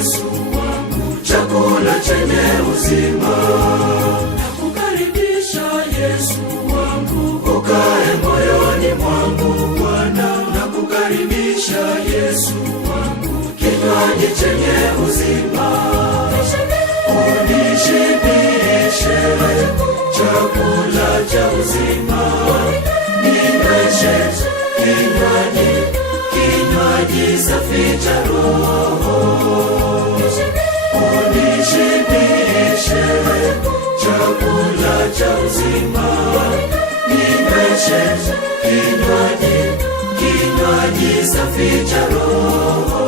Yesu wangu, chakula chenye uzima. Nakukaribisha Yesu wangu, ukae moyoni mwangu Bwana. Nakukaribisha Yesu wangu, kinywaji chenye uzima. Unishibishe chakula cha uzima, ninyweshe kinywaji safi cha Roho. Unishibishe chakula cha uzima, ninyweshe kinywaji safi cha Roho.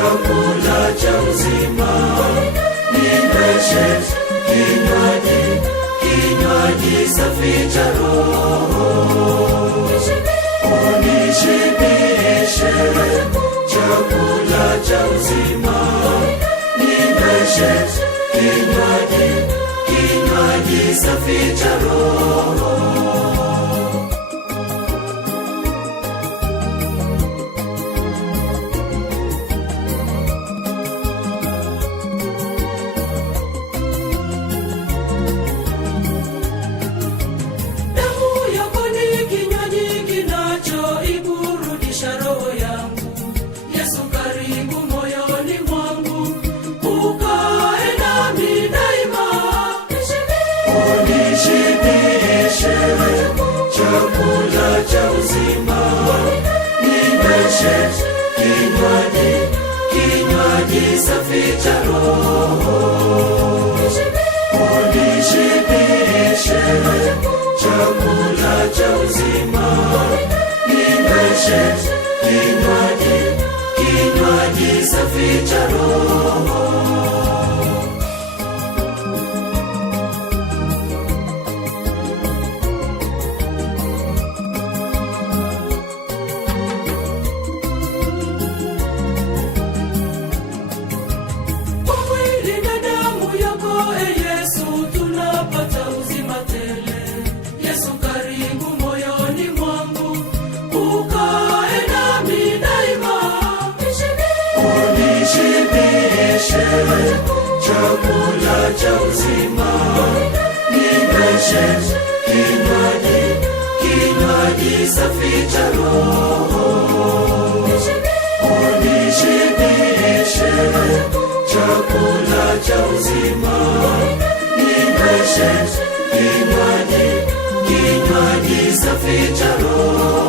Chakula cha uzima, ninyweshe kinywaji safi cha Roho. Unishibishe chakula cha uzima, ninyweshe kinywaji safi cha Roho. Chakula cha uzima, ninyweshe kinywaji safi cha Roho. Unishibishe chakula cha uzima, ninyweshe kinywaji safi cha Roho. Chakula cha uzima, ninyweshe kinywaji safi cha Roho. Unishibishe chakula cha uzima, ninyweshe kinywaji safi cha Roho.